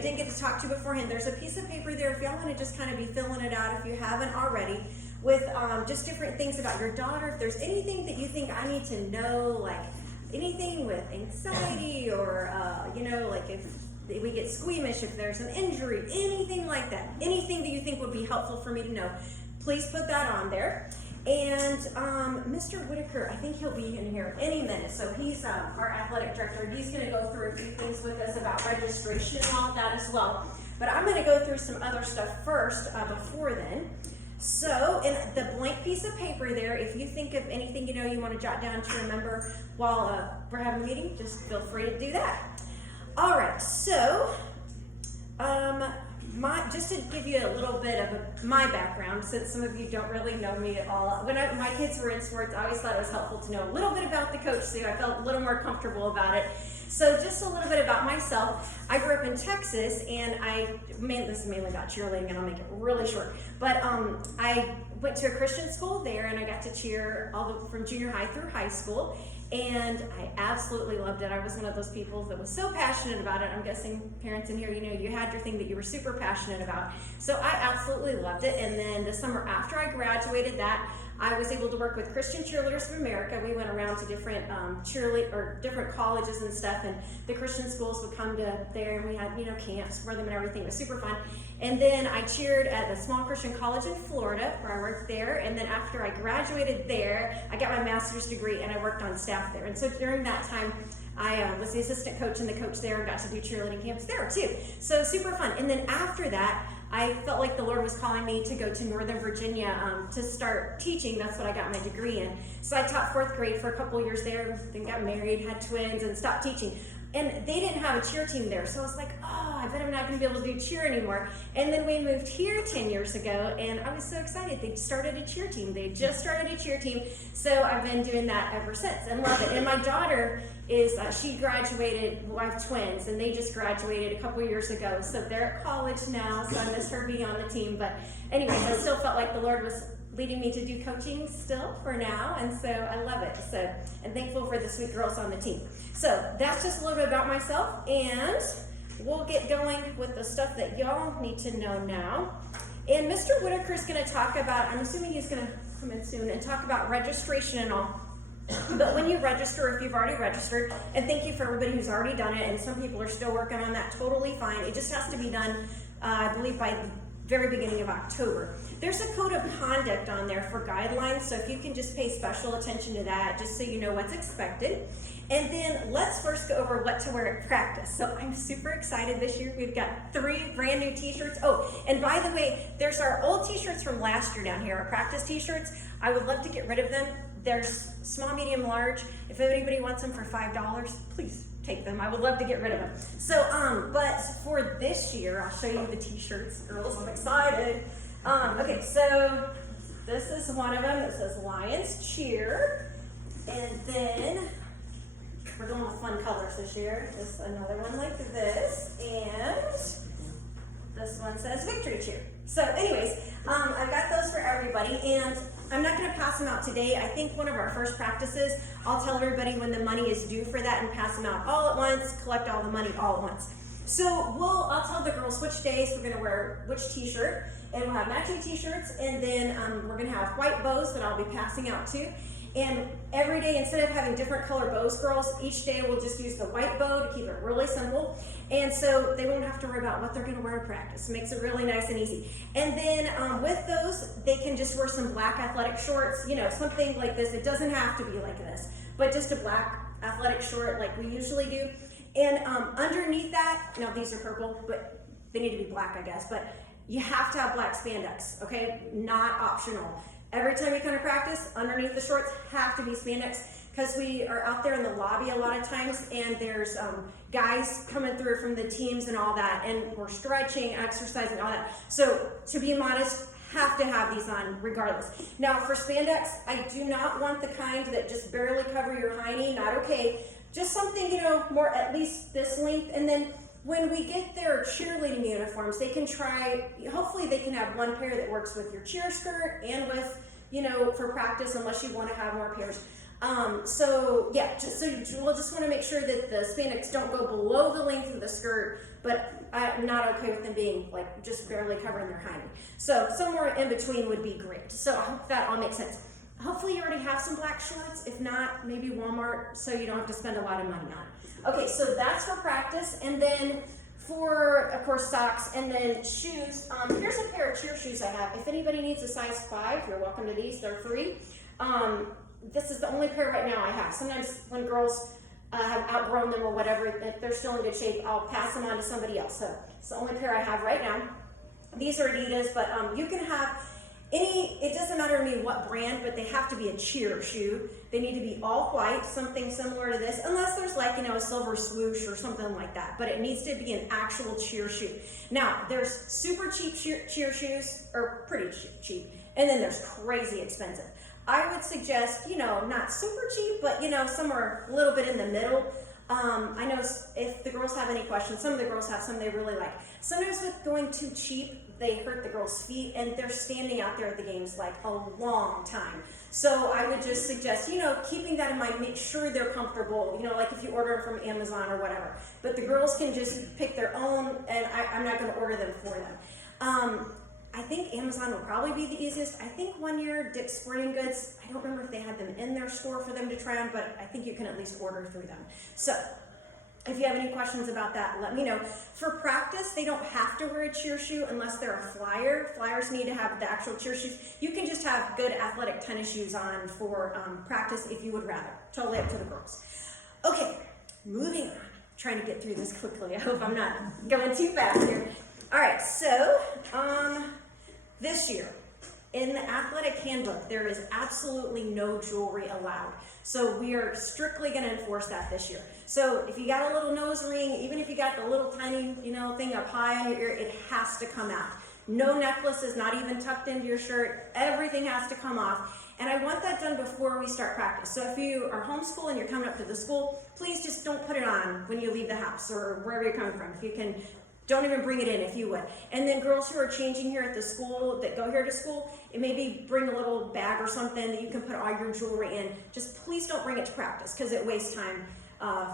didn't get to talk to beforehand, there's a piece of paper there if y'all want to just kind of be filling it out if you haven't already, with just different things about your daughter. If there's anything that you think I need to know, like anything with anxiety or, like if we get squeamish, if there's an injury, anything like that, anything that you think would be helpful for me to know, please put that on there. And Mr. Whitaker, I think he'll be in here any minute. So he's our athletic director. He's going to go through a few things with us about registration and all that as well. But I'm going to go through some other stuff first before then. So in the blank piece of paper there, if you think of anything you want to jot down to remember while we're having a meeting, just feel free to do that. All right, so just to give you a little bit of my background, since some of you don't really know me at all. When my kids were in sports, I always thought it was helpful to know a little bit about the coach, so I felt a little more comfortable about it. So just a little bit about myself. I grew up in Texas, and this is mainly about cheerleading, and I'll make it really short. But I went to a Christian school there, and I got to cheer from junior high through high school. And I absolutely loved it. I was one of those people that was so passionate about it. I'm guessing parents in here, you had your thing that you were super passionate about. So I absolutely loved it. And then the summer after I graduated I was able to work with Christian Cheerleaders of America. We went around to different different colleges and stuff, and the Christian schools would come to there, and we had camps for them and everything. It was super fun. And then I cheered at the small Christian college in Florida, where I worked there. And then after I graduated there, I got my master's degree, and I worked on staff there. And so during that time, I was the assistant coach and the coach there, and got to do cheerleading camps there too. So super fun. And then after that, I felt like the Lord was calling me to go to Northern Virginia to start teaching. That's what I got my degree in. So I taught 4th grade for a couple years there, then got married, had twins, and stopped teaching. And they didn't have a cheer team there. So I was like, I bet I'm not going to be able to do cheer anymore. And then we moved here 10 years ago, and I was so excited. They started a cheer team. They just started a cheer team. So I've been doing that ever since and love it. And my daughter she graduated, I have twins, and they just graduated a couple years ago. So they're at college now, so I miss her being on the team. But anyway, I still felt like the Lord was leading me to do coaching still for now, and so I love it. So I'm thankful for the sweet girls on the team. So that's just a little bit about myself, and we'll get going with the stuff that y'all need to know now. And Mr. Whitaker is going to talk about, I'm assuming he's going to come in soon, and talk about registration and all. But when you register, if you've already registered, and thank you for everybody who's already done it, and some people are still working on that, totally fine. It just has to be done, I believe, by the very beginning of October. There's a code of conduct on there for guidelines, so if you can just pay special attention to that, just so you know what's expected. And then let's first go over what to wear at practice. So I'm super excited this year. We've got 3 brand new t-shirts. Oh, and by the way, there's our old t-shirts from last year down here, our practice t-shirts. I would love to get rid of them. There's small, medium, large. If anybody wants them for $5, please take them. I would love to get rid of them. So, but for this year, I'll show you the t-shirts. Girls, I'm excited. Okay, so this is one of them that says Lions Cheer. And then we're going with fun colors this year. This another one like this. And this one says Victory Cheer. So anyways, I've got those for everybody, and I'm not going to pass them out today. I think one of our first practices, I'll tell everybody when the money is due for that and pass them out all at once, collect all the money all at once. So I'll tell the girls which days we're going to wear which t-shirt, and we'll have matching t-shirts, and then we're going to have white bows that I'll be passing out too. And every day, instead of having different color bows, girls, each day we'll just use the white bow to keep it really simple. And so they won't have to worry about what they're going to wear to practice. It makes it really nice and easy. And then with those, they can just wear some black athletic shorts, something like this. It doesn't have to be like this, but just a black athletic short like we usually do. And underneath that, now these are purple, but they need to be black, I guess. But you have to have black spandex, okay? Not optional. Every time you come to practice, underneath the shorts have to be spandex, because we are out there in the lobby a lot of times, and there's guys coming through from the teams and all that, and we're stretching, exercising, all that. So to be modest, have to have these on regardless. Now for spandex, I do not want the kind that just barely cover your hiney, not okay. Just something, more at least this length, and then when we get their cheerleading uniforms, they can hopefully they can have one pair that works with your cheer skirt and with, for practice, unless you want to have more pairs. So yeah, we'll just want to make sure that the spandex don't go below the length of the skirt, but I'm not okay with them being like just barely covering their hiney. So somewhere in between would be great. So I hope that all makes sense. Hopefully you already have some black shorts. If not, maybe Walmart, so you don't have to spend a lot of money on it. Okay, so that's for practice, and then for, of course, socks, and then shoes. Here's a pair of cheer shoes I have. If anybody needs a size 5, you're welcome to these. They're free. This is the only pair right now I have. Sometimes when girls have outgrown them or whatever, if they're still in good shape, I'll pass them on to somebody else. So it's the only pair I have right now. These are Adidas, but you can have any, it doesn't matter to me what brand, but they have to be a cheer shoe. They need to be all white, something similar to this, unless there's like, you know, a silver swoosh or something like that, but it needs to be an actual cheer shoe. Now, there's super cheap cheer shoes, or pretty cheap, and then there's crazy expensive. I would suggest, you know, not super cheap, but, you know, somewhere a little bit in the middle. I know if the girls have any questions, some of the girls have some they really like. Sometimes with going too cheap, they hurt the girls' feet, and they're standing out there at the games like a long time. So I would just suggest, you know, keeping that in mind, make sure they're comfortable, you know, like if you order them from Amazon or whatever. But the girls can just pick their own, and I'm not going to order them for them. I think Amazon will probably be the easiest. I think one year Dick's Sporting Goods, I don't remember if they had them in their store for them to try on, but I think you can at least order through them. So if you have any questions about that, let me know. For practice, they don't have to wear a cheer shoe unless they're a flyer. Flyers need to have the actual cheer shoes. You can just have good athletic tennis shoes on for practice if you would rather. Totally up to the girls. Okay, moving on. Trying to get through this quickly. I hope I'm not going too fast here. All right, so this year, in the athletic handbook, there is absolutely no jewelry allowed. So we are strictly going to enforce that this year. So if you got a little nose ring, even if you got the little tiny, you know, thing up high on your ear, it has to come out. No necklaces, not even tucked into your shirt. Everything has to come off. And I want that done before we start practice. So if you are homeschooled and you're coming up to the school, please just don't put it on when you leave the house or wherever you're coming from. If you can, don't even bring it in if you would. And then girls who are changing here at the school, that go here to school, it maybe bring a little bag or something that you can put all your jewelry in. Just please don't bring it to practice because it wastes time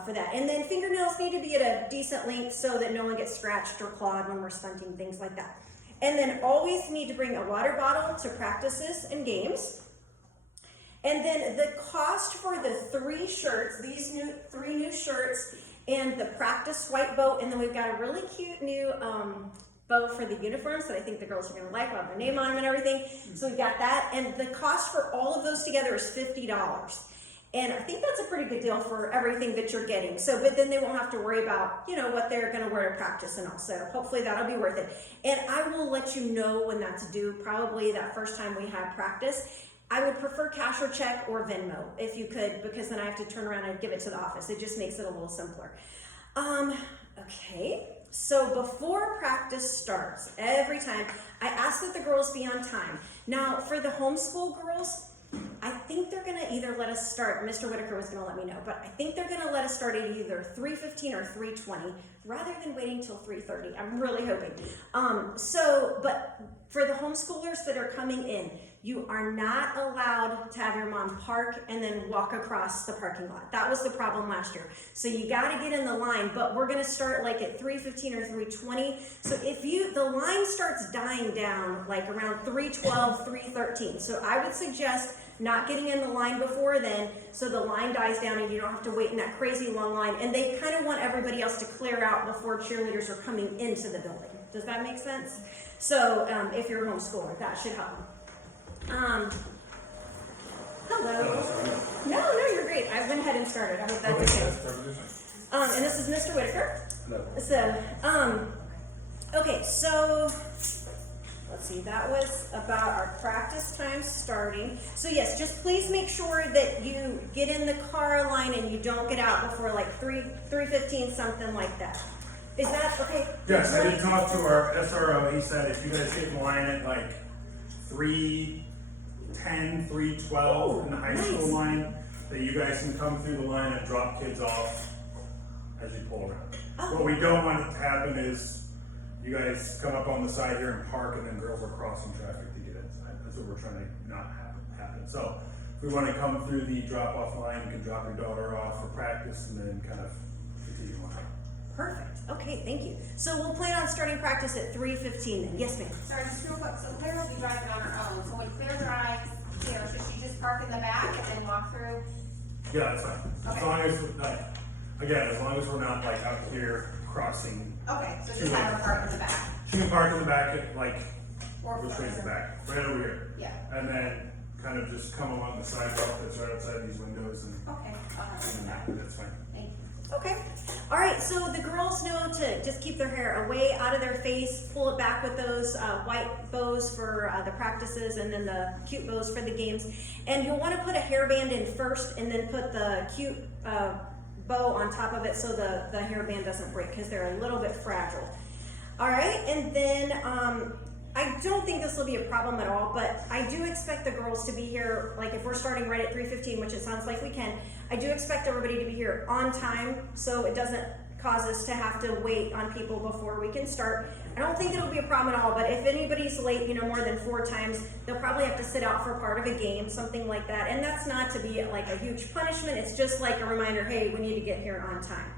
for that. And then fingernails need to be at a decent length so that no one gets scratched or clawed when we're stunting, things like that. And then always need to bring a water bottle to practices and games. And then the cost for the 3 shirts, these 3 new shirts, and the practice white bow, and then we've got a really cute new bow for the uniforms that I think the girls are going to like. We'll have their name on them and everything. So we've got that, and the cost for all of those together is $50. And I think that's a pretty good deal for everything that you're getting. So, but then they won't have to worry about, you know, what they're going to wear to practice and all. So hopefully that'll be worth it. And I will let you know when that's due, probably that first time we have practice. I would prefer cash or check or Venmo if you could, because then I have to turn around and give it to the office. It just makes it a little simpler. Okay, so before practice starts, every time, I ask that the girls be on time. Now, for the homeschool girls, I think they're going to either let us start, Mr. Whitaker was going to let me know, but I think they're going to let us start at either 3:15 or 3:20 rather than waiting till 3:30. I'm really hoping. But for the homeschoolers that are coming in, you are not allowed to have your mom park and then walk across the parking lot. That was the problem last year. So you got to get in the line, but we're going to start like at 3:15 or 3:20. So if the line starts dying down like around 3:12, 3:13. So I would suggest not getting in the line before then, so the line dies down and you don't have to wait in that crazy long line. And they kind of want everybody else to clear out before cheerleaders are coming into the building. Does that make sense? So if you're a homeschooler, that should help. Hello. No, you're great. I went ahead and started. I hope that's okay. And this is Mr. Whitaker. Hello. So, okay, so let's see, that was about our practice time starting. So yes, just please make sure that you get in the car line and you don't get out before like 3:15, something like that. Is that okay? Yes, I did talk to our SRO. He said if you guys get in line at like 3:10, 3:12 in the high school line, that you guys can come through the line and drop kids off as you pull around. Oh. What we don't want to happen is you guys come up on the side here and park, and then girls are crossing traffic to get inside. That's what we're trying to not happen. So if we want to come through the drop-off line, you can drop your daughter off for practice and then kind of continue on. Perfect. Okay, thank you. So we'll plan on starting practice at 3:15 then. Yes, ma'am. Sorry, just real quick, so Claire will be driving on her own, so when Claire drives here, should she just park in the back and then walk through? Yeah, that's fine. As Okay. long as, again, as long as we're not like out here crossing. Okay, so just have her park in the back. She can park in the back, like, Or which way's the further. back? Right over here. Yeah, And then kind of just come along the sidewalk that's right outside these windows and okay, I'll have her in the back, that's fine. thank you. Okay. All right, so the girls know to just keep their hair away out of their face, pull it back with those white bows for the practices and then the cute bows for the games. And you'll want to put a hairband in first and then put the cute bow on top of it so the hairband doesn't break because they're a little bit fragile. All right, and then I don't think this will be a problem at all, but I do expect the girls to be here, like if we're starting right at 3:15, which it sounds like we can, I do expect everybody to be here on time so it doesn't cause us to have to wait on people before we can start. I don't think it'll be a problem at all, but if anybody's late, more than 4 times, they'll probably have to sit out for part of a game, something like that. And that's not to be like a huge punishment, it's just like a reminder, hey, we need to get here on time.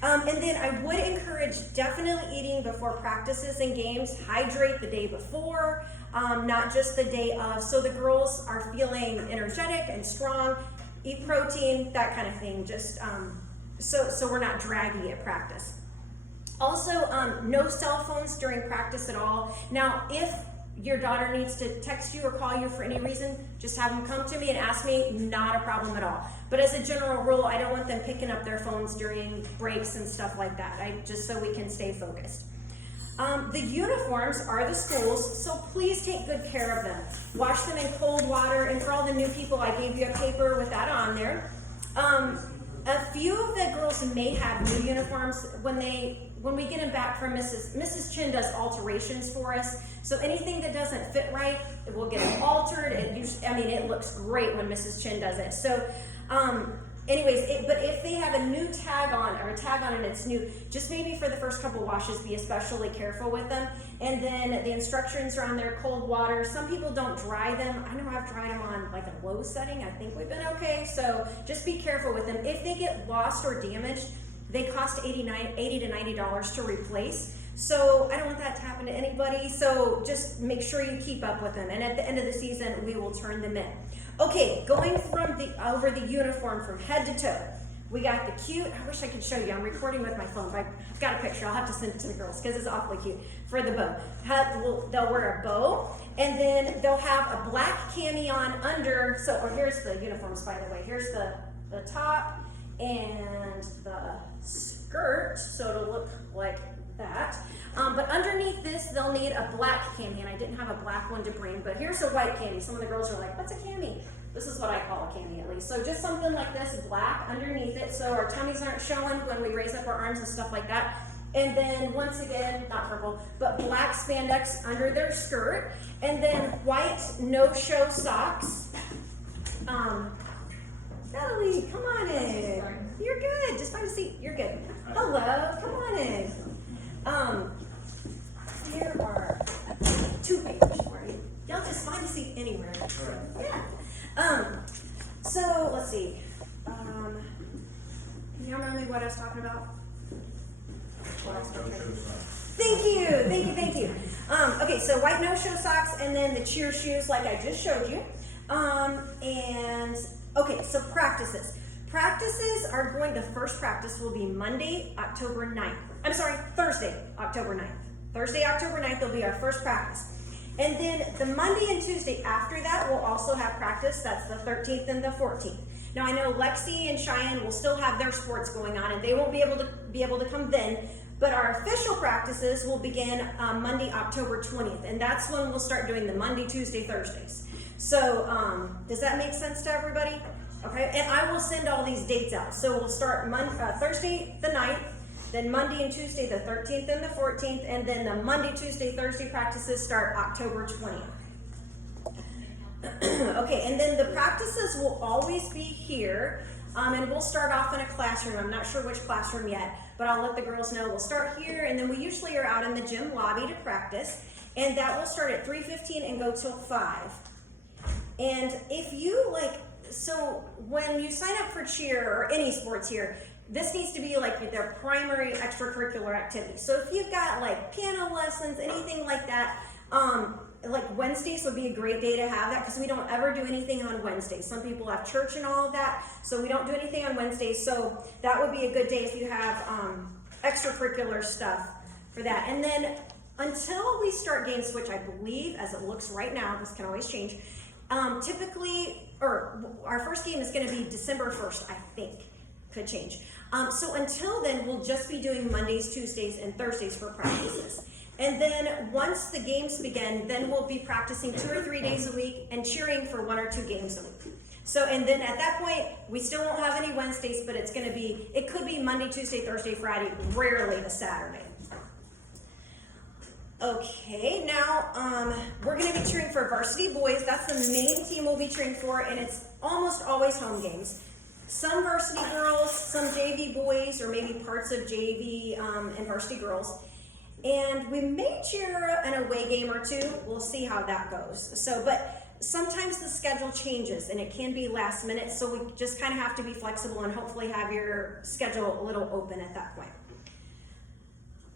And then I would encourage definitely eating before practices and games. Hydrate the day before, not just the day of. So the girls are feeling energetic and strong. Eat protein, that kind of thing. Just so we're not draggy at practice. Also, no cell phones during practice at all. Now, if your daughter needs to text you or call you for any reason, just have them come to me and ask me, not a problem at all. But as a general rule, I don't want them picking up their phones during breaks and stuff like that, just so we can stay focused. The uniforms are the schools, so please take good care of them. Wash them in cold water, and for all the new people, I gave you a paper with that on there. A few of the girls may have new uniforms when we get them back from Mrs. Chin does alterations for us. So anything that doesn't fit right, we'll get it altered. It looks great when Mrs. Chin does it. So, but if they have a new tag on or a tag on and it's new, just maybe for the first couple washes, be especially careful with them. And then the instructions are on there, cold water. Some people don't dry them. I know I've dried them on like a low setting. I think we've been okay. So just be careful with them. If they get lost or damaged, they cost $80 to $90 to replace. So I don't want that to happen to anybody. So just make sure you keep up with them. And at the end of the season, we will turn them in. Okay, going over the uniform from head to toe. We got the cute, I wish I could show you. I'm recording with my phone, but I've got a picture. I'll have to send it to the girls because it's awfully cute for the bow. They'll wear a bow, and then they'll have a black cami on under. So, here's the uniforms, by the way. Here's the top and the skirt, so it'll look like that. But underneath this, they'll need a black cami, and I didn't have a black one to bring, but here's a white cami. Some of the girls are like, what's a cami? This is what I call a cami, at least. So just something like this, black underneath it, so our tummies aren't showing when we raise up our arms and stuff like that. And then, once again, not purple, but black spandex under their skirt. And then white no-show socks. Natalie, come on in. You're good. Just find a seat. You're good. Hello. Come on in. Here are 2 papers for you. Y'all just find a seat anywhere. Yeah. So let's see. Can you remember me what I was talking about? Thank you. Okay, so white no-show socks and then the cheer shoes like I just showed you. Okay, so practices. Practices are the first practice will be Monday, October 9th. I'm sorry, Thursday, October 9th. Thursday, October 9th will be our first practice. And then the Monday and Tuesday after that, we'll also have practice. That's the 13th and the 14th. Now I know Lexi and Cheyenne will still have their sports going on, and they won't be able to come then. But our official practices will begin Monday, October 20th, and that's when we'll start doing the Monday, Tuesday, Thursdays. So does that make sense to everybody? Okay, and I will send all these dates out. So we'll start Thursday the 9th, then Monday and Tuesday the 13th and the 14th, and then the Monday, Tuesday, Thursday practices start October 20th. Okay, and then the practices will always be here, and we'll start off in a classroom. I'm not sure which classroom yet, but I'll let the girls know. We'll start here, and then we usually are out in the gym lobby to practice, and that will start at 3:15 and go till 5. And if you so when you sign up for cheer or any sports here, this needs to be like their primary extracurricular activity. So if you've got like piano lessons, anything like that, like Wednesdays would be a great day to have that, because we don't ever do anything on Wednesdays. Some people have church and all of that, so we don't do anything on Wednesdays. So that would be a good day if you have extracurricular stuff for that. And then until we start games, which I believe, as it looks right now, this can always change, typically, or our first game is going to be December 1st, I think. Could change. So until then, we'll just be doing Mondays, Tuesdays, and Thursdays for practices. And then once the games begin, then we'll be practicing 2 or 3 days a week and cheering for 1 or 2 games a week. So, and then at that point, we still won't have any Wednesdays, but it's going to be, it could be Monday, Tuesday, Thursday, Friday, rarely a Saturday. Okay, now we're going to be cheering for varsity boys. That's the main team we'll be cheering for, and it's almost always home games. Some varsity girls, some JV boys, or maybe parts of JV and varsity girls. And we may cheer an away game or 2. We'll see how that goes. So, but sometimes the schedule changes and it can be last minute. So we just kind of have to be flexible and hopefully have your schedule a little open at that point.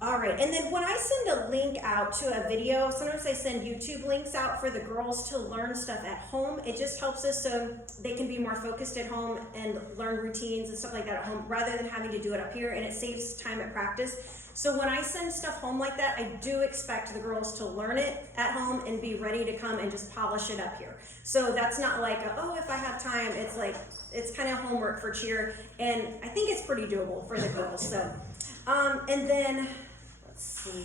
All right, and then when I send a link out to a video, sometimes I send YouTube links out for the girls to learn stuff at home. It just helps us so they can be more focused at home and learn routines and stuff like that at home, rather than having to do it up here, and it saves time at practice. So when I send stuff home like that, I do expect the girls to learn it at home and be ready to come and just polish it up here. So that's not like, oh, if I have time. It's like, it's kind of homework for cheer, and I think it's pretty doable for the girls. So, and then, let's see.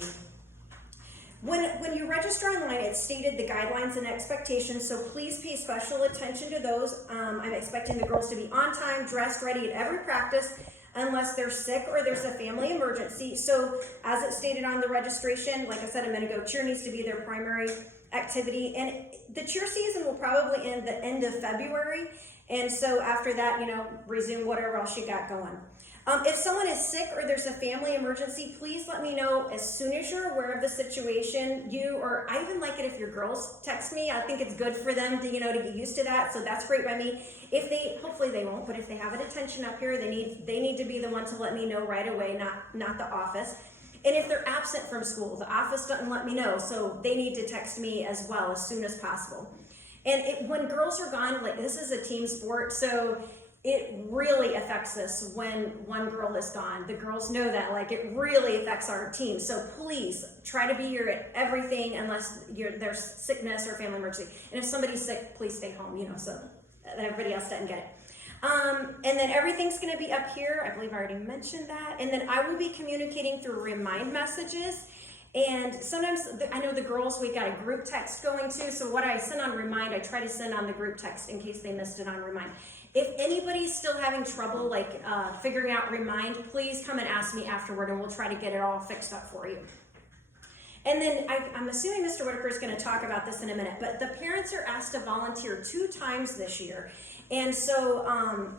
When you register online, it's stated the guidelines and expectations, so please pay special attention to those. I'm expecting the girls to be on time, dressed, ready at every practice, unless they're sick or there's a family emergency. So as it stated on the registration, like I said a minute ago, cheer needs to be their primary activity. And the cheer season will probably end the end of February. And so after that, resume whatever else you got going. If someone is sick or there's a family emergency, please let me know as soon as you're aware of the situation. I even like it if your girls text me. I think it's good for them to, to get used to that. So that's great by me. Hopefully they won't, but if they have a detention up here, they need to be the one to let me know right away, not the office. And if they're absent from school, the office doesn't let me know, so they need to text me as well as soon as possible. And when girls are gone, this is a team sport, so it really affects us when one girl is gone. The girls know that, it really affects our team. So please try to be here at everything unless there's sickness or family emergency. And if somebody's sick, please stay home, so that everybody else doesn't get it. And then everything's going to be up here. I believe I already mentioned that. And then I will be communicating through remind messages. And sometimes, I know the girls, we got a group text going too. So what I send on remind, I try to send on the group text in case they missed it on remind. If anybody's still having trouble figuring out remind, please come and ask me afterward and we'll try to get it all fixed up for you. And then I'm assuming Mr. Whitaker is going to talk about this in a minute, but the parents are asked to volunteer 2 times this year. And so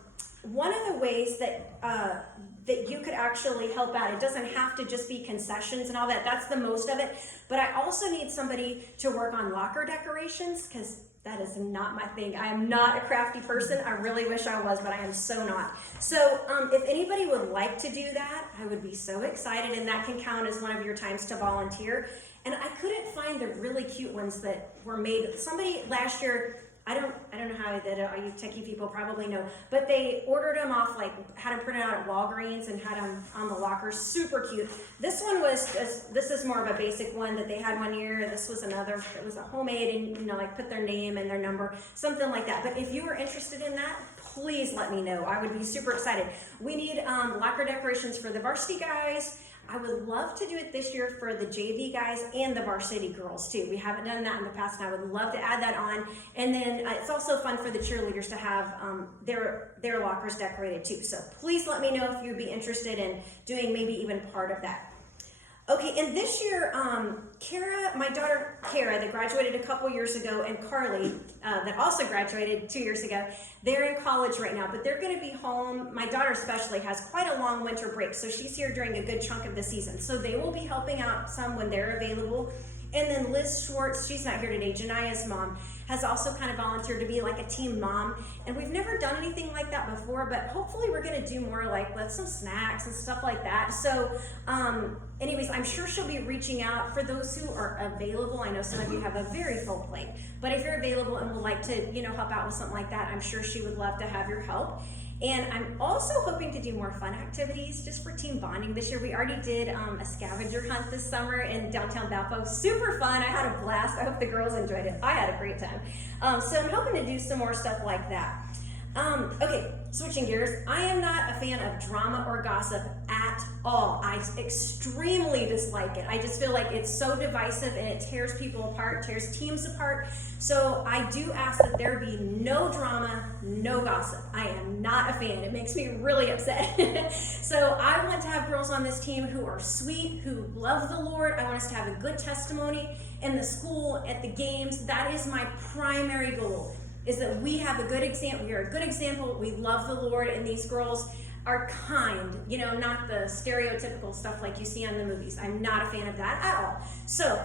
one of the ways that you could actually help out, it doesn't have to just be concessions and all that, that's the most of it, but I also need somebody to work on locker decorations, because that is not my thing. I am not a crafty person. I really wish I was, but I am so not. So if anybody would like to do that, I would be so excited, and that can count as one of your times to volunteer. And I couldn't find the really cute ones that were made. Somebody last year, I don't know how I did it. All you techie people probably know, but they ordered them off, had them printed out at Walgreens and had them on the lockers. Super cute. This one this is more of a basic one that they had one year. This was another. It was a homemade, and put their name and their number, something like that. But if you are interested in that, please let me know. I would be super excited. We need locker decorations for the varsity guys. I would love to do it this year for the JV guys and the varsity girls too. We haven't done that in the past, and I would love to add that on. And then it's also fun for the cheerleaders to have their lockers decorated too. So please let me know if you'd be interested in doing maybe even part of that. Okay, and this year, my daughter Kara, that graduated a couple years ago, and Carly, that also graduated 2 years ago, they're in college right now, but they're going to be home. My daughter especially has quite a long winter break, so she's here during a good chunk of the season. So they will be helping out some when they're available. And then Liz Schwartz, she's not here today, Jania's mom, has also kind of volunteered to be like a team mom. And we've never done anything like that before, but hopefully we're gonna do more like with some snacks and stuff like that. So anyways, I'm sure she'll be reaching out for those who are available. I know some of you have a very full plate, but if you're available and would like to, you know, help out with something like that, I'm sure she would love to have your help. And I'm also hoping to do more fun activities just for team bonding this year. We already did a scavenger hunt this summer in downtown Valpo. Super fun. I had a blast. I hope the girls enjoyed it. I had a great time. So I'm hoping to do some more stuff like that. Okay, switching gears. I am not a fan of drama or gossip at all. I extremely dislike it. I just feel like it's so divisive and it tears people apart, tears teams apart. So I do ask that there be no drama, no gossip. I am not a fan. It makes me really upset. So I want to have girls on this team who are sweet, who love the Lord. I want us to have a good testimony in the school, at the games. That is my primary goal, is that we have a good example. We are a good example. We love the Lord, and these girls are kind, you know, not the stereotypical stuff like you see on the movies. I'm not a fan of that at all. So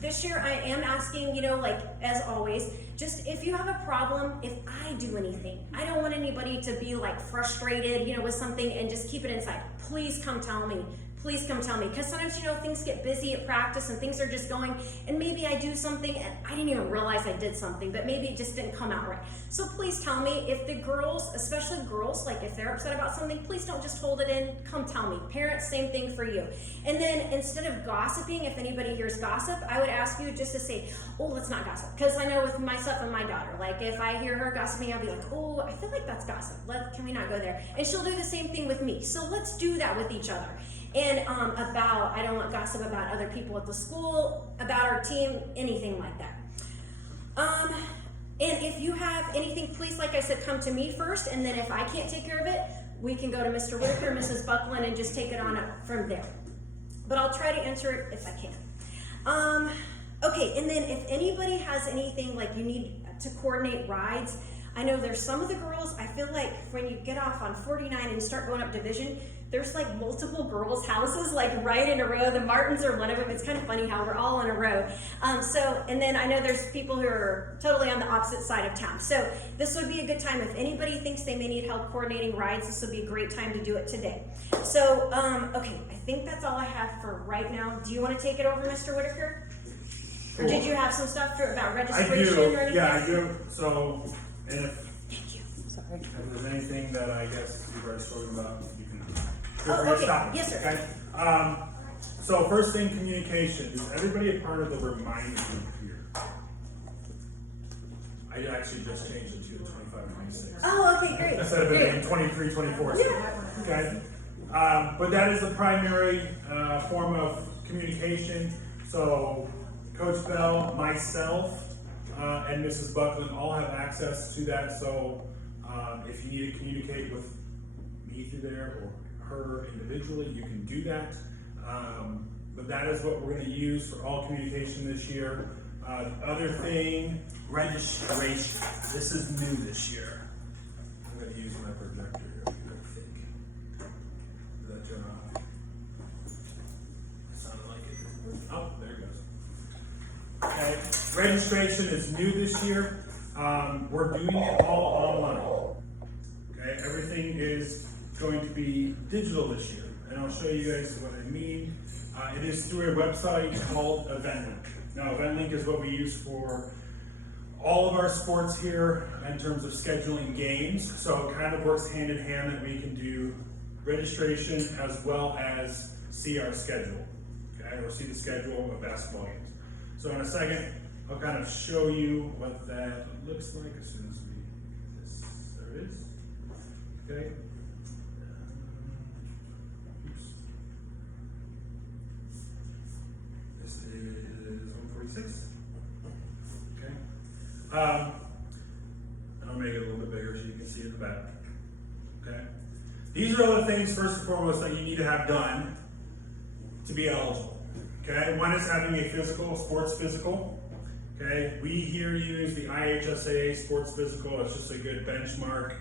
this year I am asking, you know, like as always, just if you have a problem, if I do anything, I don't want anybody to be like frustrated, you know, with something and just keep it inside. Please come tell me. Please come tell me, because sometimes, you know, things get busy at practice and things are just going, and maybe I do something and I didn't even realize I did something, but maybe it just didn't come out right. So please tell me. If the girls, especially girls, like if they're upset about something, please don't just hold it in, come tell me. Parents, same thing for you. And then instead of gossiping, if anybody hears gossip, I would ask you just to say, oh, let's not gossip. Because I know with myself and my daughter, like if I hear her gossiping, I'll be like, oh, I feel like that's gossip. Can we not go there? And she'll do the same thing with me. So let's do that with each other. And I don't want gossip about other people at the school, about our team, anything like that. And if you have anything, please, like I said, come to me first, and then if I can't take care of it, we can go to Mr. Whitaker, Mrs. Buckland, and just take it on up from there. But I'll try to answer it if I can. Okay, and then if anybody has anything, like you need to coordinate rides, I know there's some of the girls, I feel like when you get off on 49 and start going up Division, there's like multiple girls' houses like right in a row. The Martins are one of them. It's kind of funny how we're all in a row. And then I know there's people who are totally on the opposite side of town. So this would be a good time. If anybody thinks they may need help coordinating rides, this would be a great time to do it today. So, okay, I think that's all I have for right now. Do you want to take it over, Mr. Whitaker? Or did you have some stuff about registration or anything? Yeah, I do. So, and if Thank you. Sorry. there's anything that I guess you've already spoken about, you can Okay. stop. Yes, sir. Okay? So first thing, communication. Is everybody a part of the reminder group here? I actually just changed it to 25 and 26. Oh, okay, great. Instead of it being 23, 24. Yeah. Okay. But that is the primary form of communication. So Coach Bell, myself, and Mrs. Buckland all have access to that. So if you need to communicate with me through there or her individually, you can do that. But that is what we're going to use for all communication this year. The other thing, registration. This is new this year. I'm going to use my projector here. I think. Did that turn off? That sounded like it. Oh, there it goes. Okay. Registration is new this year. We're doing it all online. Okay. Everything is going to be digital this year, and I'll show you guys what I mean. It is through a website called EventLink. Now, EventLink is what we use for all of our sports here in terms of scheduling games. So it kind of works hand in hand that we can do registration as well as see our schedule. Okay, or see the schedule of basketball games. So in a second, I'll kind of show you what that looks like as soon as there it is. Okay. This is 146. Okay. And I'll make it a little bit bigger so you can see it in the back. Okay. These are all the things, first and foremost, that you need to have done to be eligible. Okay. One is having a physical, sports physical. Okay. We here use the IHSAA sports physical. It's just a good benchmark.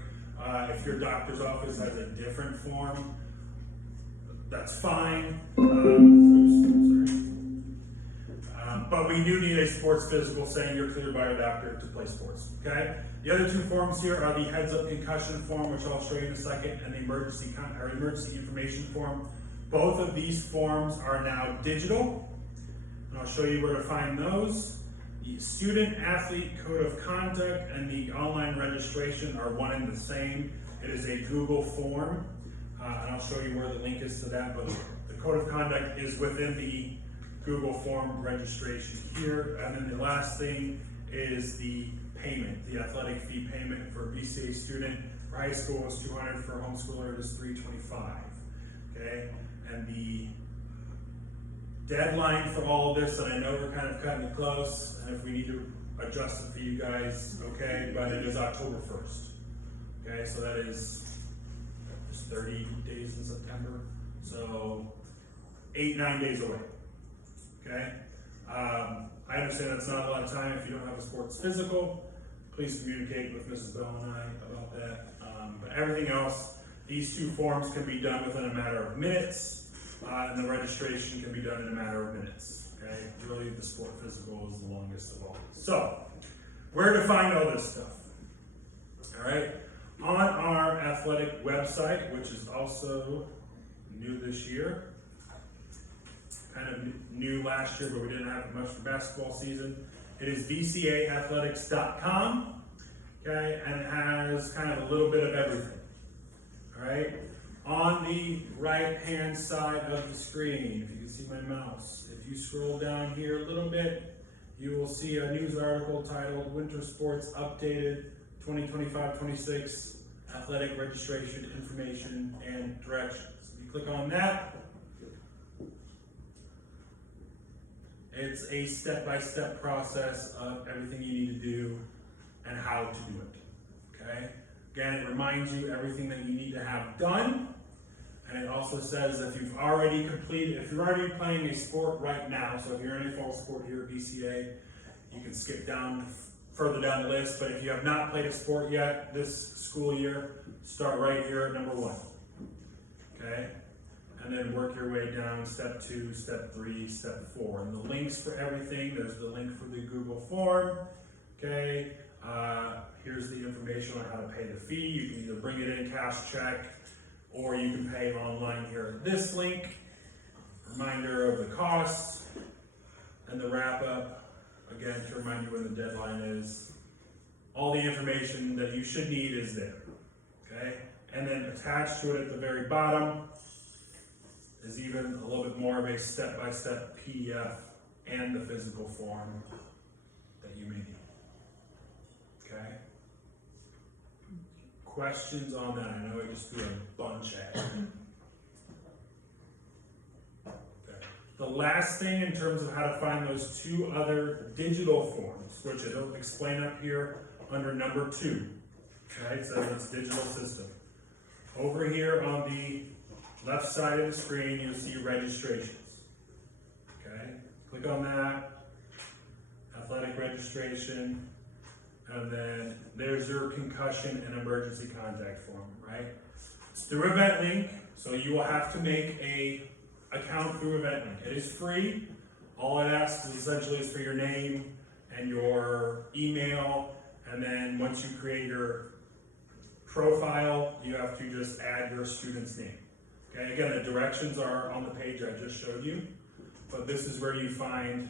If your doctor's office has a different form, that's fine. But we do need a sports physical saying you're cleared by a doctor to play sports, okay? The other two forms here are the heads up concussion form, which I'll show you in a second, and the emergency information form. Both of these forms are now digital, and I'll show you where to find those. The student athlete code of conduct and the online registration are one and the same. It is a Google form, and I'll show you where the link is to that, but the code of conduct is within the Google form registration here. And then the last thing is the payment, the athletic fee payment for a BCA student. For high school is $200, for a homeschooler it is $325, okay? And the deadline for all of this, and I know we're kind of cutting it close, and if we need to adjust it for you guys, okay, but it is October 1st. Okay, so that is just 30 days in September, so 8-9 days away. Okay, I understand that's not a lot of time if you don't have a sports physical. Please communicate with Mrs. Bell and I about that. But everything else, these two forms can be done within a matter of minutes, and the registration can be done in a matter of minutes. Okay, really, the sport physical is the longest of all. So, where to find all this stuff? All right, on our athletic website, which is also new this year. Kind of new last year, but we didn't have much for basketball season. It is vcaathletics.com, okay, and it has kind of a little bit of everything, all right? On the right-hand side of the screen, if you can see my mouse, if you scroll down here a little bit, you will see a news article titled Winter Sports Updated 2025-26 Athletic Registration Information and Directions. If you click on that, it's a step-by-step process of everything you need to do and how to do it, okay? Again, it reminds you everything that you need to have done, and it also says if you've already completed, if you're already playing a sport right now, so if you're in a fall sport here at BCA, you can skip down further down the list, but if you have not played a sport yet this school year, start right here at number 1, okay? And then work your way down step 2, step 3, step 4. And the links for everything, there's the link for the Google form, okay? Here's the information on how to pay the fee. You can either bring it in cash check, or you can pay online here at this link. Reminder of the costs and the wrap up, again, to remind you when the deadline is. All the information that you should need is there, okay? And then attached to it at the very bottom is even a little bit more of a step-by-step PDF and the physical form that you may need. Okay? Questions on that? I know I just threw a bunch at you. Okay. The last thing in terms of how to find those two other digital forms, which it'll explain up here under number 2. Okay, it says it's digital system. Over here on the left side of the screen, you'll see registrations. Okay, click on that, athletic registration, and then there's your concussion and emergency contact form, right? It's through EventLink, so you will have to make a account through EventLink. It is free. All it asks is essentially is for your name and your email, and then once you create your profile, you have to just add your student's name. Okay, again, the directions are on the page I just showed you, but this is where you find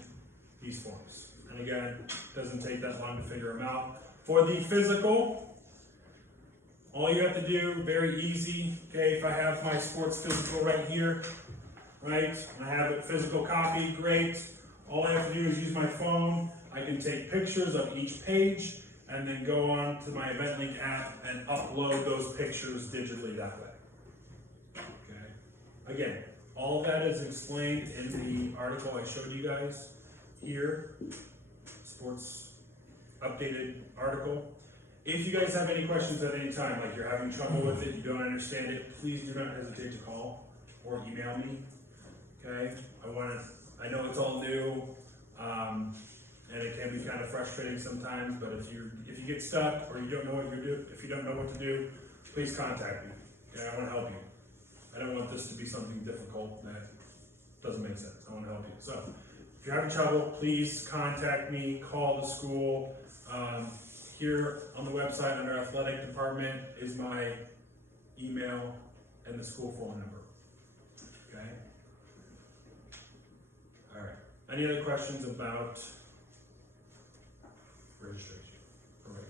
these forms. And again, it doesn't take that long to figure them out. For the physical, all you have to do, very easy, okay, if I have my sports physical right here, right, and I have a physical copy, great. All I have to do is use my phone. I can take pictures of each page and then go on to my EventLink app and upload those pictures digitally that way. Again, all of that is explained in the article I showed you guys here, sports updated article. If you guys have any questions at any time, like you're having trouble with it, you don't understand it, please do not hesitate to call or email me. Okay, I know it's all new, and it can be kind of frustrating sometimes. But if you get stuck or you don't know what to do, please contact me. Okay, I want to help you. I don't want this to be something difficult that doesn't make sense. I want to help you. So if you're having trouble, please contact me, call the school. Here on the website under athletic department is my email and the school phone number. Okay? All right. Any other questions about registration? All right.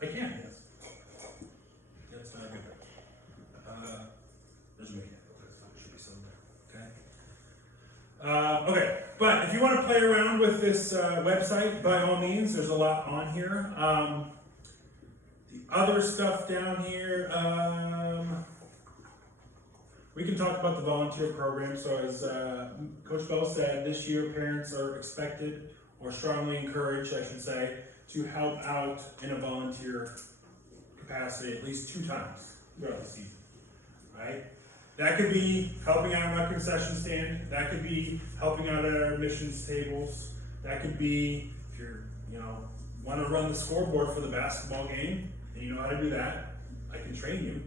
I can, yes. That's not a good thing. There's a mechanical, there should be some there, okay? Okay, but if you want to play around with this website, by all means, there's a lot on here. The other stuff down here, we can talk about the volunteer program. So as Coach Bell said, this year parents are expected, or strongly encouraged, I should say, to help out in a volunteer capacity at least 2 times throughout the season, right? That could be helping out on our concession stand. That could be helping out at our admissions tables. That could be if you're, want to run the scoreboard for the basketball game and you know how to do that. I can train you,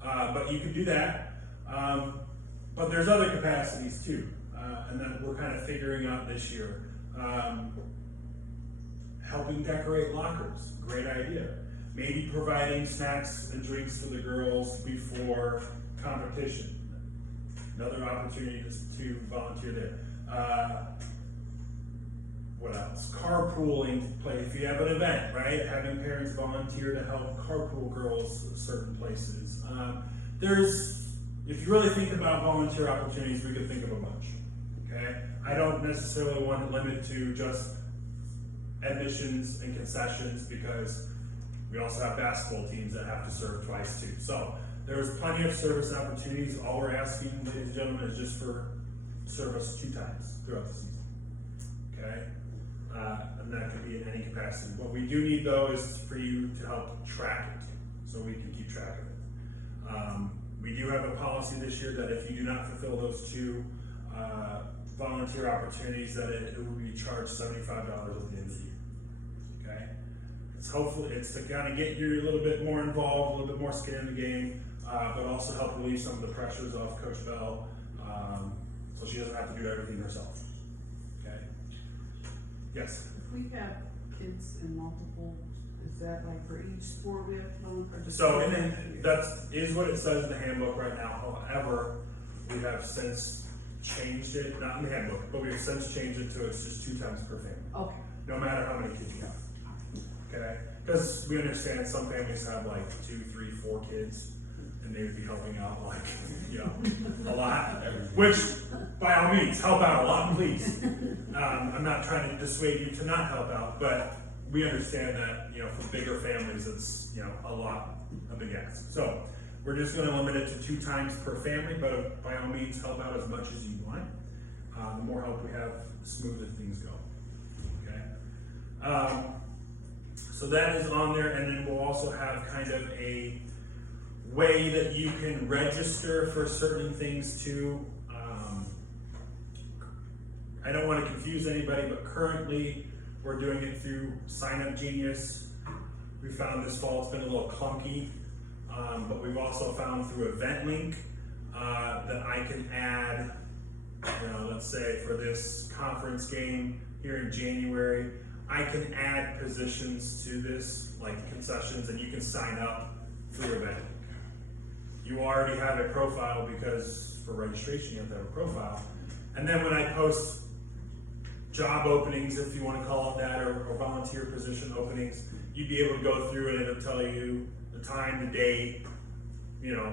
but you can do that. But there's other capacities too, and that we're kind of figuring out this year. Helping decorate lockers, great idea. Maybe providing snacks and drinks for the girls before competition. Another opportunity to volunteer there. What else? Carpooling play. If you have an event, right? Having parents volunteer to help carpool girls certain places. If you really think about volunteer opportunities, we could think of a bunch. Okay? I don't necessarily want to limit to just admissions and concessions because we also have basketball teams that have to serve twice too. So there's plenty of service opportunities. All we're asking, ladies and gentlemen, is just for service 2 times throughout the season. Okay? And that could be in any capacity. What we do need though is for you to help track it so we can keep track of it. We do have a policy this year that if you do not fulfill those 2 volunteer opportunities, that it will be charged $75 at the end of the year. Okay? It's to kind of get you a little bit more involved, a little bit more skin in the game, but also help relieve some of the pressures off Coach Bell, so she doesn't have to do everything herself. Okay? Yes? If we have kids in multiple, is that like for each sport we have to go? So, and then that is what it says in the handbook right now. However, we have since changed it, not in the handbook, but we have since changed it to it's just 2 times per family. Okay. No matter how many kids you have. Okay? Because we understand some families have like 2, 3, 4 kids, and they would be helping out like, a lot. Which, by all means, help out a lot, please. I'm not trying to dissuade you to not help out, but we understand that, for bigger families, it's, a lot of big ask. So, we're just going to limit it to 2 times per family, but by all means, help out as much as you want. The more help we have, the smoother things go. Okay? So that is on there, and then we'll also have kind of a way that you can register for certain things too. I don't want to confuse anybody, but currently we're doing it through Sign Up Genius. We found this fall it's been a little clunky. But we've also found through EventLink that I can add, let's say for this conference game here in January, I can add positions to this, like concessions, and you can sign up through EventLink. You already have a profile because for registration you have to have a profile. And then when I post job openings, if you want to call it that, or volunteer position openings, you'd be able to go through and it'll tell you the time, the date,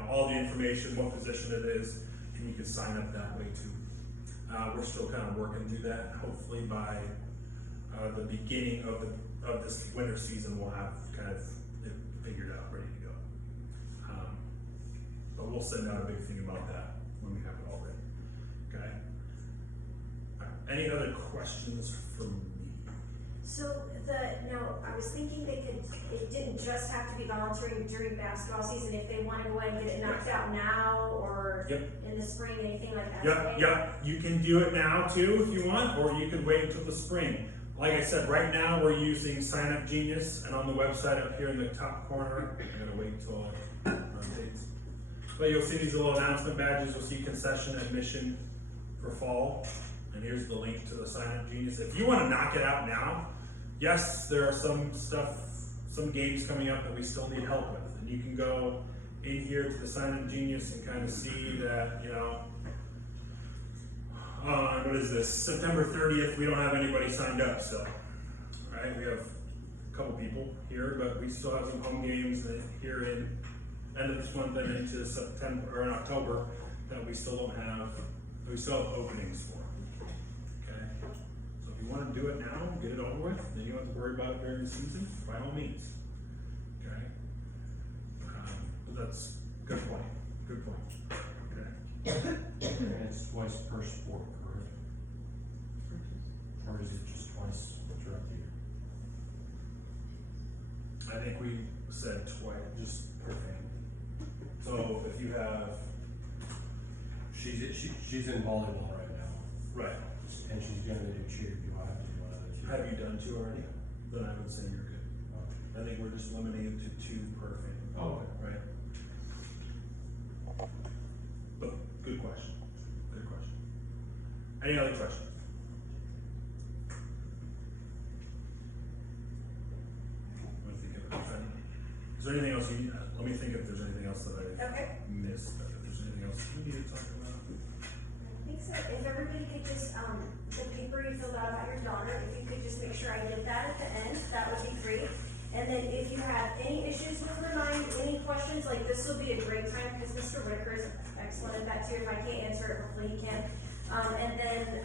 all the information, what position it is, and you can sign up that way too. We're still kind of working through that. Hopefully by the beginning of this winter season, we'll have kind of it figured out, ready to go. But we'll send out a big thing about that when we have it all ready. Okay? All right. Any other questions from me? So I was thinking it didn't just have to be volunteering during basketball season. If they want to go ahead and get it knocked out now or in the spring, anything like that. Yep. You can do it now too if you want, or you can wait until the spring. Like I said, right now we're using Sign Up Genius, and on the website up here in the top corner, I'm gonna wait until it rotates. But you'll see these little announcement badges. You'll see concession admission for fall. And here's the link to the Sign Up Genius. If you want to knock it out now, yes, there are some games coming up that we still need help with. And you can go in here to the Sign Up Genius and kind of see that, what is this, September 30th, we don't have anybody signed up still, right? We have a couple people here, but we still have some home games here in end of this month and into September or in October that we still don't have, we still have openings for. Okay? So if you want to do it now, get it over with, then you don't have to worry about it during the season, by all means. Okay? But that's good point. Good point. Okay. And it's twice per sport, correct? Or is it just twice throughout the year? I think we said twice, just per family. So if you have, She's in volleyball right now, right, and she's gonna do cheer. Do I have to do one of the two? have you done two already? Then I would say you're good. I think we're just limiting it to two per family. Oh, Right? But good question. Good question. Any other questions? Let me think of it. Is there anything else you need? Let me think if there's anything else that I missed. If there's anything else we need to talk about. I think so. If everybody could just, the paper you filled out about your daughter, if you could just make sure I get that at the end, that would be great. And then if you have any issues with her mind, any questions, like this will be a great time because Mr. Whitaker is excellent at that too. If I can't answer it, hopefully he can. And then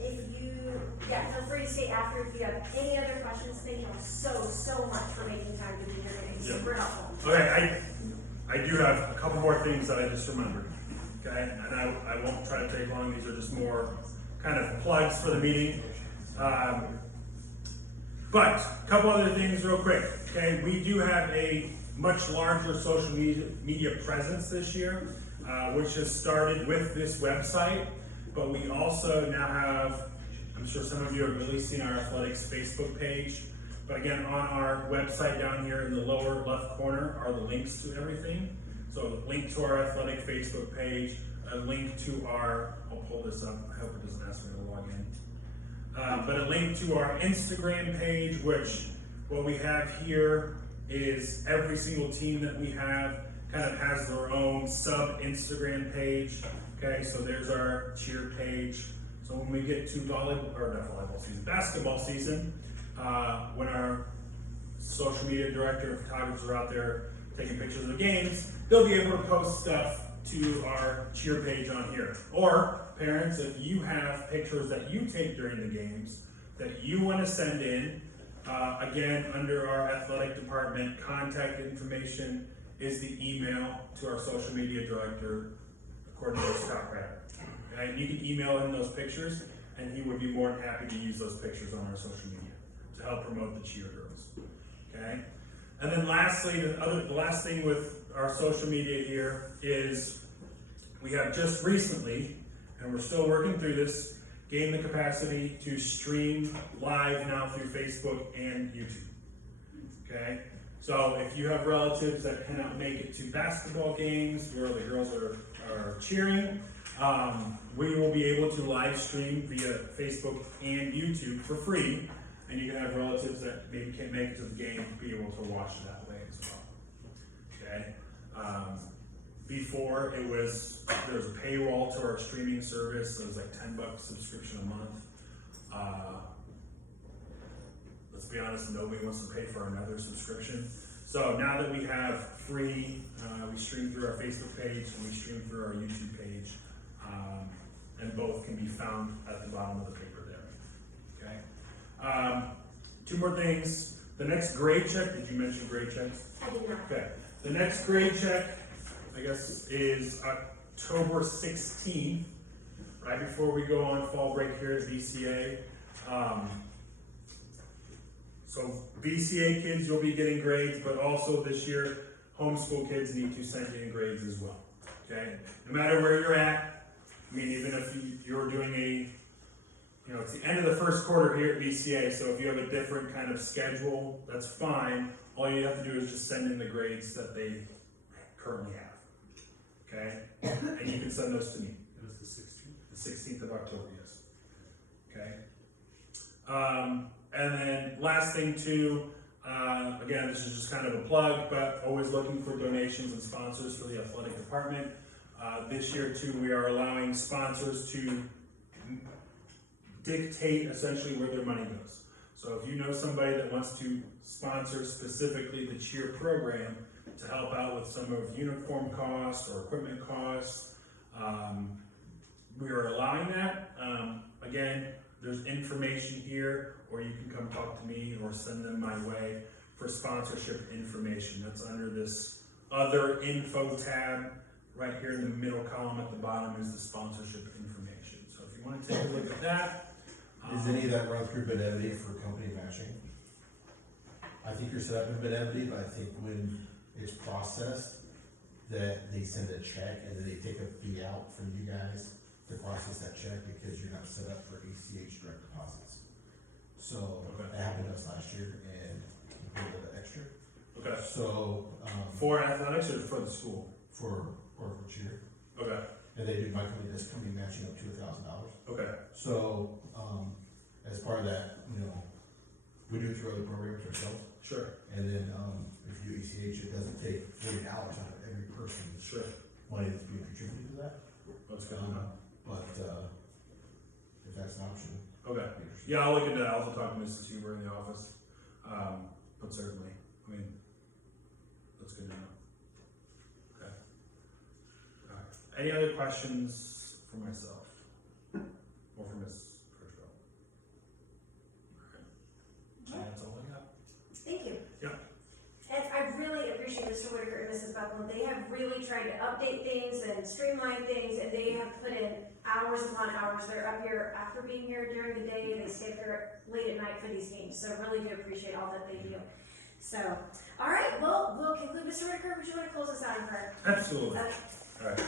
if you, feel free to stay after if you have any other questions. Thank you so much for making time to be here today. It's super helpful. Okay, I do have a couple more things that I just remembered. Okay, and I won't try to take long. These are just more kind of plugs for the meeting. But a couple other things real quick. Okay, we do have a much larger social media presence this year, which has started with this website. But we also now have, I'm sure some of you have really seen our athletics Facebook page. But again, on our website down here in the lower left corner are the links to everything. So a link to our athletic Facebook page, a link to our, I'll pull this up, I hope it doesn't ask me to log in. But a link to our Instagram page, which what we have here is every single team that we have kind of has their own sub Instagram page. Okay, so there's our cheer page. So when we get to basketball season, when our social media director and photographers are out there taking pictures of the games, they'll be able to post stuff to our cheer page on here. Or parents, if you have pictures that you take during the games that you want to send in, again, under our athletic department, contact information is the email to our social media director, according to Scott Pratt. Okay? You can email him those pictures, and he would be more than happy to use those pictures on our social media to help promote the cheer girls. Okay? And then lastly, the last thing with our social media here is we have just recently, and we're still working through this, gained the capacity to stream live now through Facebook and YouTube. Okay? So if you have relatives that cannot make it to basketball games where the girls are cheering, we will be able to live stream via Facebook and YouTube for free, and you can have relatives that maybe can't make it to the game be able to watch it that way as well. Okay? Before there was a paywall to our streaming service, so it was like $10 subscription a month. Let's be honest, nobody wants to pay for another subscription. So now that we have free, we stream through our Facebook page and we stream through our YouTube page, and both can be found at the bottom of the paper there. Okay. Two more things. The next grade check. Did you mention grade checks? I did not. Okay. The next grade check, I guess, is October 16th, right before we go on fall break here at VCA. So VCA kids, you'll be getting grades, but also this year, homeschool kids need to send in grades as well. Okay, no matter where you're at. I mean, even if you're doing it's the end of the first quarter here at VCA. So if you have a different kind of schedule, that's fine. All you have to do is just send in the grades that they currently have. Okay, and you can send those to me. It was the 16th. The 16th of October, yes. Okay. And then last thing too, again, this is just kind of a plug, but always looking for donations and sponsors for the athletic department. This year too, we are allowing sponsors to dictate essentially where their money goes. So if you know somebody that wants to sponsor specifically the cheer program to help out with some of uniform costs or equipment costs, we are allowing that. Again, there's information here, or you can come talk to me or send them my way for sponsorship information. That's under this other info tab. Right here in the middle column at the bottom is the sponsorship information. So if you want to take a look at that. Is any of that run through Benevity for company matching? I think you're set up in Benevity, but I think when it's processed, that they send a check and then they take a fee out from you guys to process that check because you're not set up for ACH direct deposits. So Okay. that happened to us last year and we paid a little bit extra. Okay. So, For athletics or for the school? for cheer. Okay. And they do, my company does company matching up to $1,000. Okay. So, as part of that, you know, we do through other programs ourselves. Sure. And then, if you do ECH, it doesn't take $40 out of every person's Sure. money that's being contributed to that. That's good to know. But, if that's an option. Okay. Yeah, I'll look into that. I'll also talk to Mrs. Huber in the office. But certainly, I mean, that's good to know. Okay. All right. Any other questions for myself or for Ms. Kirschfeld? All right. That's all I got. Thank you. Yeah. And I really appreciate Mr. Whitaker and Mrs. Buckland. They have really tried to update things and streamline things, and they have put in hours upon hours. They're up here after being here during the day. They stay up there late at night for these games. So I really do appreciate all that they do. So, all right, well, we'll conclude. Mr. Whitaker, would you want to close us out in prayer? Absolutely. Okay. All right.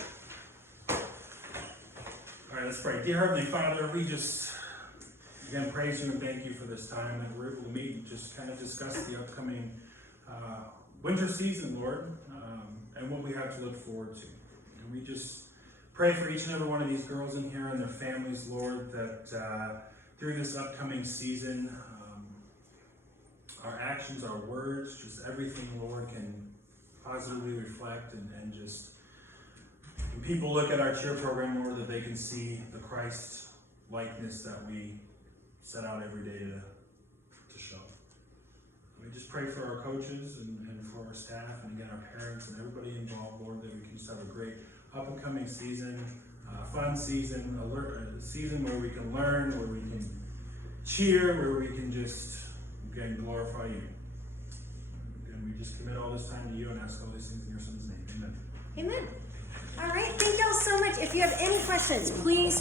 All right, let's pray. Dear Heavenly Father, we just again praise you and thank you for this time that we're able to meet and just kind of discuss the upcoming winter season, Lord, and what we have to look forward to. And we just pray for each and every one of these girls in here and their families, Lord, that through this upcoming season, our actions, our words, just everything, Lord, can positively reflect and just when people look at our cheer program, Lord, that they can see the Christ likeness that we set out every day to show. We just pray for our coaches and for our staff and again our parents and everybody involved, Lord, that we can just have a great up and coming season, fun season, a season where we can learn, where we can cheer, where we can just again glorify you. And we just commit all this time to you and ask all these things in your son's name. Amen. Amen. All right, thank y'all so much. If you have any questions, please